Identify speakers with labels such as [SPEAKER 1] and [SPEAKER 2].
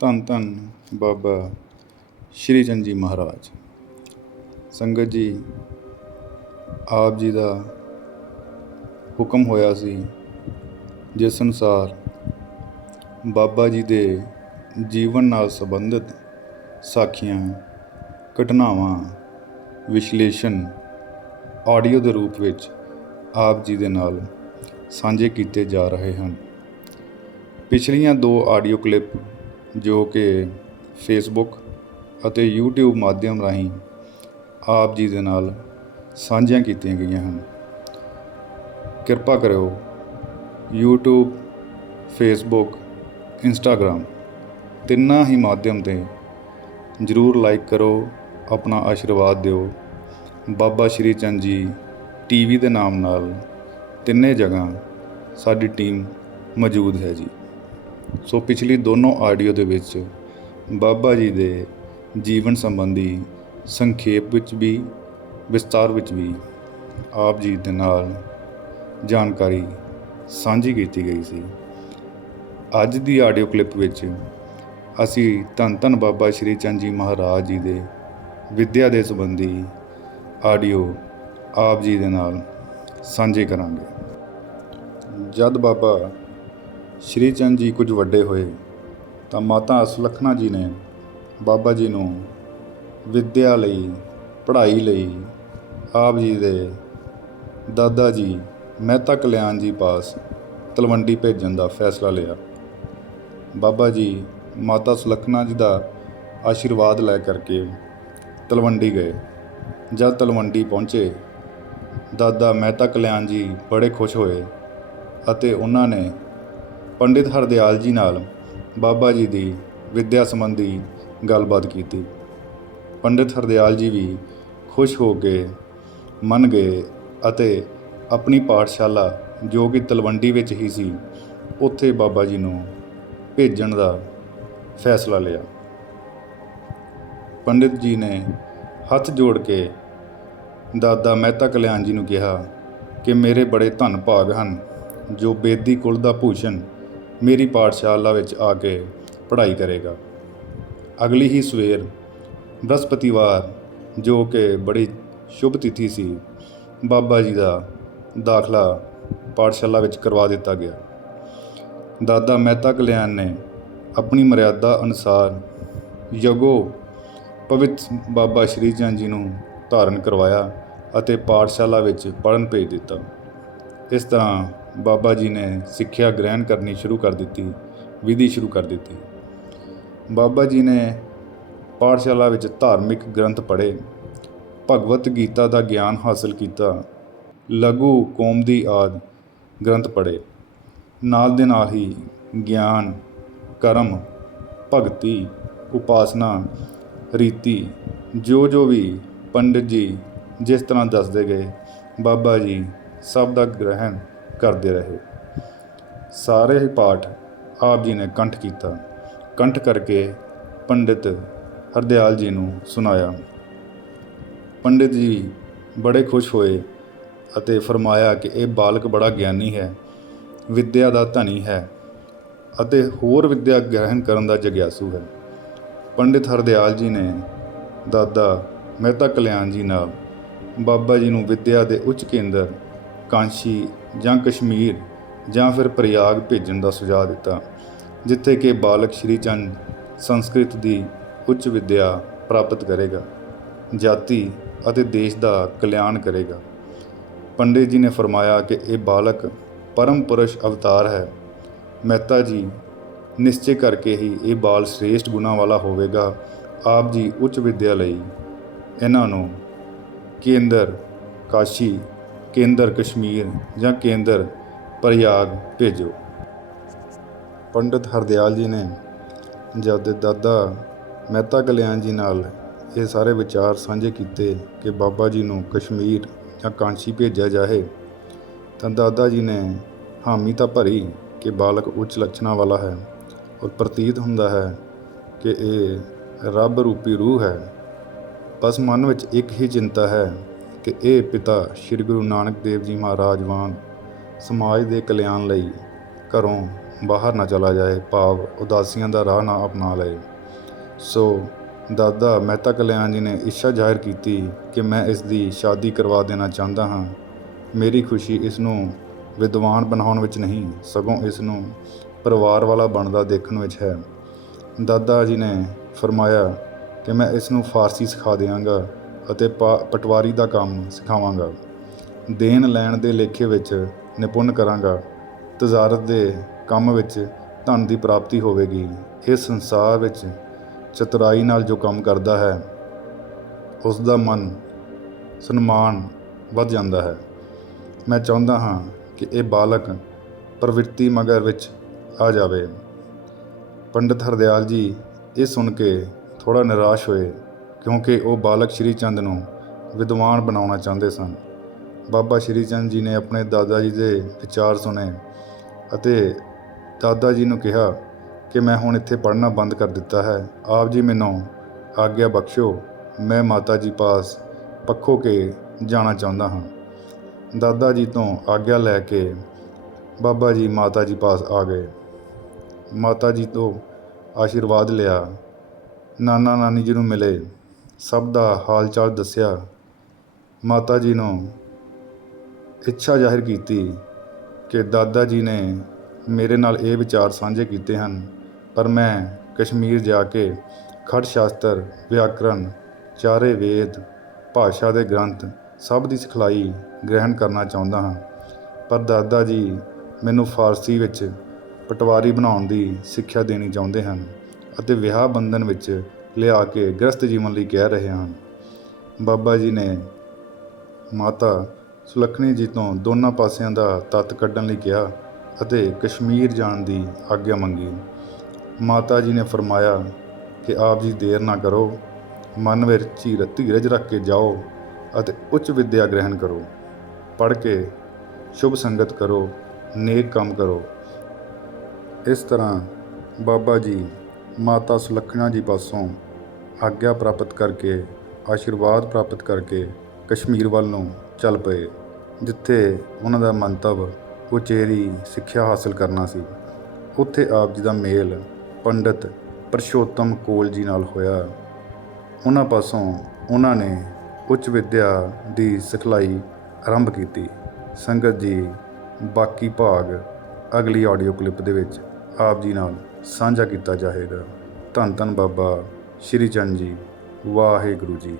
[SPEAKER 1] ਧੰਨ ਧੰਨ ਬਾਬਾ ਸ਼੍ਰੀ ਚੰਦ ਜੀ ਮਹਾਰਾਜ। ਸੰਗਤ ਜੀ, ਆਪ ਜੀ ਦਾ ਹੁਕਮ ਹੋਇਆ ਸੀ ਜਿਸ ਅਨੁਸਾਰ ਬਾਬਾ ਜੀ ਦੇ ਜੀਵਨ ਨਾਲ ਸੰਬੰਧਿਤ ਸਾਖੀਆਂ, ਘਟਨਾਵਾਂ, ਵਿਸ਼ਲੇਸ਼ਣ ਆਡੀਓ ਦੇ ਰੂਪ ਵਿੱਚ ਆਪ ਜੀ ਦੇ ਨਾਲ ਸਾਂਝੇ ਕੀਤੇ ਜਾ ਰਹੇ ਹਨ। ਪਿਛਲੀਆਂ ਦੋ ਆਡੀਓ ਕਲਿੱਪ ਜੋ ਕਿ ਫੇਸਬੁੱਕ ਅਤੇ YouTube ਮਾਧਿਅਮ ਰਾਹੀਂ ਆਪ ਜੀ ਦੇ ਨਾਲ ਸਾਂਝੀਆਂ ਕੀਤੀਆਂ ਗਈਆਂ ਹਨ। ਕਿਰਪਾ ਕਰਿਓ YouTube ਫੇਸਬੁੱਕ ਇੰਸਟਾਗ੍ਰਾਮ ਤਿੰਨਾਂ ਹੀ ਮਾਧਿਅਮ ਤੇ ਜਰੂਰ ਲਾਈਕ ਕਰੋ, ਆਪਣਾ ਆਸ਼ੀਰਵਾਦ ਦਿਓ। ਬਾਬਾ ਸ਼੍ਰੀ ਚੰਦ ਜੀ ਟੀਵੀ ਦੇ ਨਾਮ ਨਾਲ ਤਿੰਨੇ ਜਗ੍ਹਾ ਸਾਡੀ ਟੀਮ ਮੌਜੂਦ ਹੈ ਜੀ। ਸੋ ਪਿਛਲੀ ਦੋਨੋਂ ਆਡੀਓ ਦੇ ਵਿੱਚ ਬਾਬਾ ਜੀ ਦੇ ਜੀਵਨ ਸੰਬੰਧੀ ਸੰਖੇਪ ਵਿੱਚ ਵੀ, ਵਿਸਤਾਰ ਵਿੱਚ ਵੀ ਆਪ ਜੀ ਦੇ ਨਾਲ ਜਾਣਕਾਰੀ ਸਾਂਝੀ ਕੀਤੀ ਗਈ ਸੀ। ਅੱਜ ਦੀ ਆਡੀਓ ਕਲਿੱਪ ਵਿੱਚ ਅਸੀਂ ਧੰਨ ਧੰਨ ਬਾਬਾ ਸ਼੍ਰੀ ਚੰਦ ਜੀ ਮਹਾਰਾਜ ਜੀ ਦੇ ਵਿੱਦਿਆ ਦੇ ਸੰਬੰਧੀ ਆਡੀਓ ਆਪ ਜੀ ਦੇ ਨਾਲ ਸਾਂਝੇ ਕਰਾਂਗੇ। ਜਦ ਬਾਬਾ ਸ਼੍ਰੀ ਚੰਦ ਜੀ ਕੁਝ ਵੱਡੇ ਹੋਏ ਤਾਂ ਮਾਤਾ ਸੁਲੱਖਣਾ ਜੀ ਨੇ ਬਾਬਾ ਜੀ ਨੂੰ ਵਿੱਦਿਆ ਲਈ, ਪੜ੍ਹਾਈ ਲਈ ਆਪ ਜੀ ਦੇ ਦਾਦਾ ਜੀ ਮਹਿਤਾ ਕਲਿਆਣ ਜੀ ਪਾਸ ਤਲਵੰਡੀ ਭੇਜਣ ਦਾ ਫੈਸਲਾ ਲਿਆ। ਬਾਬਾ ਜੀ ਮਾਤਾ ਸੁਲੱਖਣਾ ਜੀ ਦਾ ਆਸ਼ੀਰਵਾਦ ਲੈ ਕਰਕੇ ਤਲਵੰਡੀ ਗਏ। ਜਦ ਤਲਵੰਡੀ ਪਹੁੰਚੇ, ਦਾਦਾ ਮਹਿਤਾ ਕਲਿਆਣ ਜੀ ਬੜੇ ਖੁਸ਼ ਹੋਏ ਅਤੇ ਉਹਨਾਂ ਨੇ ਪੰਡਿਤ ਹਰਦਿਆਲ ਜੀ ਨਾਲ ਬਾਬਾ ਜੀ ਦੀ ਵਿੱਦਿਆ ਸੰਬੰਧੀ ਗੱਲਬਾਤ ਕੀਤੀ। ਪੰਡਿਤ ਹਰਦਿਆਲ ਜੀ ਵੀ ਖੁਸ਼ ਹੋ ਕੇ ਮੰਨ ਗਏ ਅਤੇ ਆਪਣੀ ਪਾਠਸ਼ਾਲਾ, ਜੋ ਕਿ ਤਲਵੰਡੀ ਵਿੱਚ ਹੀ ਸੀ, ਉੱਥੇ ਬਾਬਾ ਜੀ ਨੂੰ ਭੇਜਣ ਦਾ ਫੈਸਲਾ ਲਿਆ। ਪੰਡਿਤ ਜੀ ਨੇ ਹੱਥ ਜੋੜ ਕੇ ਦਾਦਾ ਮਹਿਤਾ ਕਲਿਆਣ ਜੀ ਨੂੰ ਕਿਹਾ ਕਿ ਮੇਰੇ ਬੜੇ ਧੰਨ ਭਾਗ ਹਨ, ਜੋ ਬੇਦੀ ਕੁਲ ਦਾ ਭੂਸ਼ਣ ਮੇਰੀ ਪਾਠਸ਼ਾਲਾ ਵਿੱਚ ਆ ਕੇ ਪੜ੍ਹਾਈ ਕਰੇਗਾ। ਅਗਲੀ ਹੀ ਸਵੇਰ ਬ੍ਰਹਸਪਤੀਵਾਰ, ਜੋ ਕਿ ਬੜੀ ਸ਼ੁਭ ਤਿਥੀ ਸੀ, ਬਾਬਾ ਜੀ ਦਾ ਦਾਖਲਾ ਪਾਠਸ਼ਾਲਾ ਵਿੱਚ ਕਰਵਾ ਦਿੱਤਾ ਗਿਆ। ਦਾਦਾ ਮਹਿਤਾ ਕਲਿਆਣ ਨੇ ਆਪਣੀ ਮਰਿਆਦਾ ਅਨੁਸਾਰ ਯਗੋ ਪਵਿੱਤ ਬਾਬਾ ਸ਼੍ਰੀ ਚੰਦ ਜੀ ਨੂੰ ਧਾਰਨ ਕਰਵਾਇਆ ਅਤੇ ਪਾਠਸ਼ਾਲਾ ਵਿੱਚ ਪੜ੍ਹਨ ਭੇਜ ਦਿੱਤਾ। ਇਸ ਤਰ੍ਹਾਂ ਬਾਬਾ ਜੀ ਨੇ ਸਿੱਖਿਆ ਗ੍ਰਹਿਣ ਕਰਨੀ ਸ਼ੁਰੂ ਕਰ ਦਿੱਤੀ, ਵਿਧੀ ਸ਼ੁਰੂ ਕਰ ਦਿੱਤੀ। ਬਾਬਾ ਜੀ ਨੇ ਪਾਠਸ਼ਾਲਾ ਵਿੱਚ ਧਾਰਮਿਕ ਗ੍ਰੰਥ ਪੜ੍ਹੇ, ਭਗਵਤ ਗੀਤਾ ਦਾ ਗਿਆਨ ਹਾਸਲ ਕੀਤਾ, ਲਘੂ ਕੌਮਦੀ ਆਦ ਗ੍ਰੰਥ ਪੜ੍ਹੇ। ਨਾਲ ਦੇ ਨਾਲ ਹੀ ਗਿਆਨ, ਕਰਮ, ਭਗਤੀ, ਉਪਾਸਨਾ, ਰੀਤੀ, ਜੋ ਜੋ ਵੀ ਪੰਡਿਤ ਜੀ ਜਿਸ ਤਰ੍ਹਾਂ ਦੱਸਦੇ ਗਏ, ਬਾਬਾ ਜੀ ਸਭ ਦਾ ਗ੍ਰਹਿਣ ਕਰਦੇ ਰਹੇ। ਸਾਰੇ ਹੀ ਪਾਠ ਆਪ ਜੀ ਨੇ ਕੰਠ ਕੀਤਾ। ਕੰਠ ਕਰਕੇ ਪੰਡਿਤ ਹਰਦਿਆਲ ਜੀ ਨੂੰ ਸੁਣਾਇਆ। ਪੰਡਿਤ ਜੀ ਬੜੇ ਖੁਸ਼ ਹੋਏ ਅਤੇ ਫਰਮਾਇਆ ਕਿ ਇਹ ਬਾਲਕ ਬੜਾ ਗਿਆਨੀ ਹੈ, ਵਿੱਦਿਆ ਦਾ ਧਨੀ ਹੈ ਅਤੇ ਹੋਰ ਵਿੱਦਿਆ ਗ੍ਰਹਿਣ ਕਰਨ ਦਾ ਜਗਿਆਸੂ ਹੈ। ਪੰਡਿਤ ਹਰਦਿਆਲ ਜੀ ਨੇ, ਦਾਦਾ ਮਹਿਤਾ ਕਲਿਆਣ ਜੀ ਨਾਲ ਬਾਬਾ ਜੀ ਨੂੰ ਵਿੱਦਿਆ ਦੇ ਉੱਚ ਕੇਂਦਰ ਕਾਂਸ਼ੀ ਜਾਂ ਕਸ਼ਮੀਰ ਜਾਂ ਫਿਰ ਪ੍ਰਯਾਗ ਭੇਜਣ ਦਾ ਸੁਝਾਅ ਦਿੱਤਾ, ਜਿੱਥੇ ਕਿ ਬਾਲਕ ਸ਼੍ਰੀ ਚੰਦ ਸੰਸਕ੍ਰਿਤ ਦੀ ਉੱਚ ਵਿੱਦਿਆ ਪ੍ਰਾਪਤ ਕਰੇਗਾ, ਜਾਤੀ ਅਤੇ ਦੇਸ਼ ਦਾ ਕਲਿਆਣ ਕਰੇਗਾ। ਪੰਡਿਤ ਜੀ ਨੇ ਫਰਮਾਇਆ ਕਿ ਇਹ ਬਾਲਕ ਪਰਮ ਪੁਰਸ਼ ਅਵਤਾਰ ਹੈ। ਮਹਿਤਾ ਜੀ, ਨਿਸ਼ਚੈ ਕਰਕੇ ਹੀ ਇਹ ਬਾਲ ਸ੍ਰੇਸ਼ਟ ਗੁਣਾ ਵਾਲਾ ਹੋਵੇਗਾ, ਆਪ ਜੀ ਉੱਚ ਵਿੱਦਿਆ ਲਈ। ਇਹਨਾਂ ਨੂੰ ਕੇਂਦਰ, ਕਾਸ਼ੀ ਕੇਂਦਰ ਕਸ਼ਮੀਰ ਜਾਂ ਕੇਂਦਰ ਪ੍ਰਯਾਗ ਭੇਜੋ। ਪੰਡਿਤ ਹਰਦਿਆਲ ਜੀ ਨੇ ਜਦ ਦਾਦਾ ਮਹਿਤਾ ਕਲਿਆਣ ਜੀ ਨਾਲ ਇਹ ਸਾਰੇ ਵਿਚਾਰ ਸਾਂਝੇ ਕੀਤੇ ਕਿ ਬਾਬਾ ਜੀ ਨੂੰ ਕਸ਼ਮੀਰ ਜਾਂ ਕਾਂਸ਼ੀ ਭੇਜਿਆ ਜਾਏ, ਤਾਂ ਦਾਦਾ ਜੀ ਨੇ ਹਾਮੀ ਤਾਂ ਭਰੀ ਕਿ ਬਾਲਕ ਉੱਚ ਲੱਛਣਾਂ ਵਾਲਾ ਹੈ ਔਰ ਪ੍ਰਤੀਤ ਹੁੰਦਾ ਹੈ ਕਿ ਇਹ ਰੱਬ ਰੂਪੀ ਰੂਹ ਹੈ। ਬਸ ਮਨ ਵਿੱਚ ਇੱਕ ਹੀ ਚਿੰਤਾ ਹੈ ਕਿ ਇਹ ਪਿਤਾ ਸ੍ਰੀ ਗੁਰੂ ਨਾਨਕ ਦੇਵ ਜੀ ਮਹਾਰਾਜ ਵਾਂਗ ਸਮਾਜ ਦੇ ਕਲਿਆਣ ਲਈ ਘਰੋਂ ਬਾਹਰ ਨਾ ਚਲਾ ਜਾਏ, ਭਾਵ ਉਦਾਸੀਆਂ ਦਾ ਰਾਹ ਨਾ ਅਪਣਾ ਲਏ। ਸੋ ਦਾਦਾ ਮਹਿਤਾ ਕਲਿਆਣ ਜੀ ਨੇ ਇੱਛਾ ਜ਼ਾਹਿਰ ਕੀਤੀ ਕਿ ਮੈਂ ਇਸ ਦੀ ਸ਼ਾਦੀ ਕਰਵਾ ਦੇਣਾ ਚਾਹੁੰਦਾ ਹਾਂ। ਮੇਰੀ ਖੁਸ਼ੀ ਇਸ ਨੂੰ ਵਿਦਵਾਨ ਬਣਾਉਣ ਵਿੱਚ ਨਹੀਂ, ਸਗੋਂ ਇਸ ਨੂੰ ਪਰਿਵਾਰ ਵਾਲਾ ਬਣਦਾ ਦੇਖਣ ਵਿੱਚ ਹੈ। ਦਾਦਾ ਜੀ ਨੇ ਫਰਮਾਇਆ ਕਿ ਮੈਂ ਇਸ ਨੂੰ ਫਾਰਸੀ ਸਿਖਾ ਦਿਆਂਗਾ। ਅਤੇ ਪਾ- ਪਟਵਾਰੀ ਦਾ ਕੰਮ ਸਿਖਾਵਾਂਗਾ। ਦੇਣ ਲੈਣ ਦੇ ਲੇਖੇ ਵਿੱਚ ਨਿਪੁੰਨ ਕਰਾਂਗਾ। ਤਜਾਰਤ ਦੇ ਕੰਮ ਵਿੱਚ ਧਨ ਦੀ ਪ੍ਰਾਪਤੀ ਹੋਵੇਗੀ। ਇਸ ਸੰਸਾਰ ਵਿੱਚ ਚਤੁਰਾਈ ਨਾਲ ਜੋ ਕੰਮ ਕਰਦਾ ਹੈ ਉਸ ਦਾ ਮਨ, ਸਨਮਾਨ ਵੱਧ ਜਾਂਦਾ ਹੈ। ਮੈਂ ਚਾਹੁੰਦਾ ਹਾਂ ਕਿ ਇਹ ਬਾਲਕ ਪ੍ਰਵਿਰਤੀ ਮਗਰ ਵਿੱਚ ਆ ਜਾਵੇ। ਪੰਡਿਤ ਹਰਦਿਆਲ ਜੀ ਇਹ ਸੁਣ ਕੇ ਥੋੜਾ ਨਿਰਾਸ਼ ਹੋਏ। ਕਿਉਂਕਿ ਉਹ ਬਾਲਕ ਸ਼੍ਰੀ ਚੰਦ ਨੂੰ ਵਿਦਵਾਨ ਬਣਾਉਣਾ ਚਾਹੁੰਦੇ ਸਨ। ਬਾਬਾ ਸ਼੍ਰੀ ਚੰਦ ਜੀ ਨੇ ਆਪਣੇ ਦਾਦਾ ਜੀ ਦੇ ਵਿਚਾਰ ਸੁਣੇ ਅਤੇ ਦਾਦਾ ਜੀ ਨੂੰ ਕਿਹਾ ਕਿ ਮੈਂ ਹੁਣ ਇੱਥੇ ਪੜ੍ਹਨਾ ਬੰਦ ਕਰ ਦਿੱਤਾ ਹੈ। ਆਪ ਜੀ ਮੈਨੂੰ ਆਗਿਆ ਬਖਸ਼ੋ, ਮੈਂ ਮਾਤਾ ਜੀ ਪਾਸ ਪੱਖੋ ਕੇ ਜਾਣਾ ਚਾਹੁੰਦਾ ਹਾਂ। ਦਾਦਾ ਜੀ ਤੋਂ ਆਗਿਆ ਲੈ ਕੇ ਬਾਬਾ ਜੀ ਮਾਤਾ ਜੀ ਪਾਸ ਆ ਗਏ। ਮਾਤਾ ਜੀ ਤੋਂ ਆਸ਼ੀਰਵਾਦ ਲਿਆ ਨਾਨਾ ਨਾਨੀ ਜੀ ਨੂੰ ਮਿਲੇ। ਸਭ ਦਾ ਹਾਲ ਚਾਲ ਦੱਸਿਆ। ਮਾਤਾ ਜੀ ਨੂੰ ਇੱਛਾ ਜ਼ਾਹਿਰ ਕੀਤੀ ਕਿ ਦਾਦਾ ਜੀ ਨੇ ਮੇਰੇ ਨਾਲ ਇਹ ਵਿਚਾਰ ਸਾਂਝੇ ਕੀਤੇ ਹਨ, ਪਰ ਮੈਂ ਕਸ਼ਮੀਰ ਜਾ ਕੇ ਖੜ ਸ਼ਾਸਤਰ ਵਿਆਕਰਨ ਚਾਰੇ ਵੇਦ, ਭਾਸ਼ਾ ਦੇ ਗ੍ਰੰਥ ਸਭ ਦੀ ਸਿਖਲਾਈ ਗ੍ਰਹਿਣ ਕਰਨਾ ਚਾਹੁੰਦਾ ਹਾਂ। ਪਰ ਦਾਦਾ ਜੀ ਮੈਨੂੰ ਫਾਰਸੀ ਵਿੱਚ ਪਟਵਾਰੀ ਬਣਾਉਣ ਦੀ ਸਿੱਖਿਆ ਦੇਣੀ ਚਾਹੁੰਦੇ ਹਨ ਅਤੇ ਵਿਆਹ ਬੰਧਨ ਵਿੱਚ ਲਿਆ ਕੇ ਗ੍ਰਸਤ ਜੀਵਨ ਲਈ ਕਹਿ ਰਹੇ ਹਨ। ਬਾਬਾ ਜੀ ਨੇ ਮਾਤਾ ਸੁਲੱਖਣੀ ਜੀ ਤੋਂ ਦੋਨਾਂ ਪਾਸਿਆਂ ਦਾ ਤੱਤ ਕੱਢਣ ਲਈ ਕਿਹਾ ਅਤੇ ਕਸ਼ਮੀਰ ਜਾਣ ਦੀ ਆਗਿਆ ਮੰਗੀ। ਮਾਤਾ ਜੀ ਨੇ ਫਰਮਾਇਆ ਕਿ ਆਪ ਜੀ ਦੇਰ ਨਾ ਕਰੋ, ਮਨ ਵਿੱਚ ਧੀਰ ਧੀਰਜ ਰੱਖ ਕੇ ਜਾਓ ਅਤੇ ਉੱਚ ਵਿੱਦਿਆ ਗ੍ਰਹਿਣ ਕਰੋ। ਪੜ੍ਹ ਕੇ ਸ਼ੁਭ ਸੰਗਤ ਕਰੋ, ਨੇਕ ਕੰਮ ਕਰੋ। ਇਸ ਤਰ੍ਹਾਂ ਬਾਬਾ ਜੀ ਮਾਤਾ ਸੁਲੱਖਣਾ ਜੀ ਪਾਸੋਂ ਆਗਿਆ ਪ੍ਰਾਪਤ ਕਰਕੇ, ਆਸ਼ੀਰਵਾਦ ਪ੍ਰਾਪਤ ਕਰਕੇ ਕਸ਼ਮੀਰ ਵੱਲ ਨੂੰ ਚੱਲ ਪਏ, ਜਿੱਥੇ ਉਹਨਾਂ ਦਾ ਮੰਤਵ ਉਚੇਰੀ ਸਿੱਖਿਆ ਹਾਸਲ ਕਰਨਾ ਸੀ। ਉੱਥੇ ਆਪ ਜੀ ਦਾ ਮੇਲ ਪੰਡਿਤ ਪਰਸ਼ੋਤਮ ਕੋਲ ਜੀ ਨਾਲ ਹੋਇਆ। ਉਹਨਾਂ ਪਾਸੋਂ ਉਹਨਾਂ ਨੇ ਉੱਚ ਵਿੱਦਿਆ ਦੀ ਸਿਖਲਾਈ ਆਰੰਭ ਕੀਤੀ। ਸੰਗਤ ਜੀ, ਬਾਕੀ ਭਾਗ ਅਗਲੀ ਆਡੀਓ ਕਲਿੱਪ ਦੇ ਵਿੱਚ ਆਪ ਜੀ ਨਾਲ ਸਾਂਝਾ ਕੀਤਾ ਜਾਏਗਾ। ਧੰਨ ਧੰਨ ਬਾਬਾ ਸ਼੍ਰੀ ਚੰਦ ਜੀ ਵਾਹਿਗੁਰੂ ਜੀ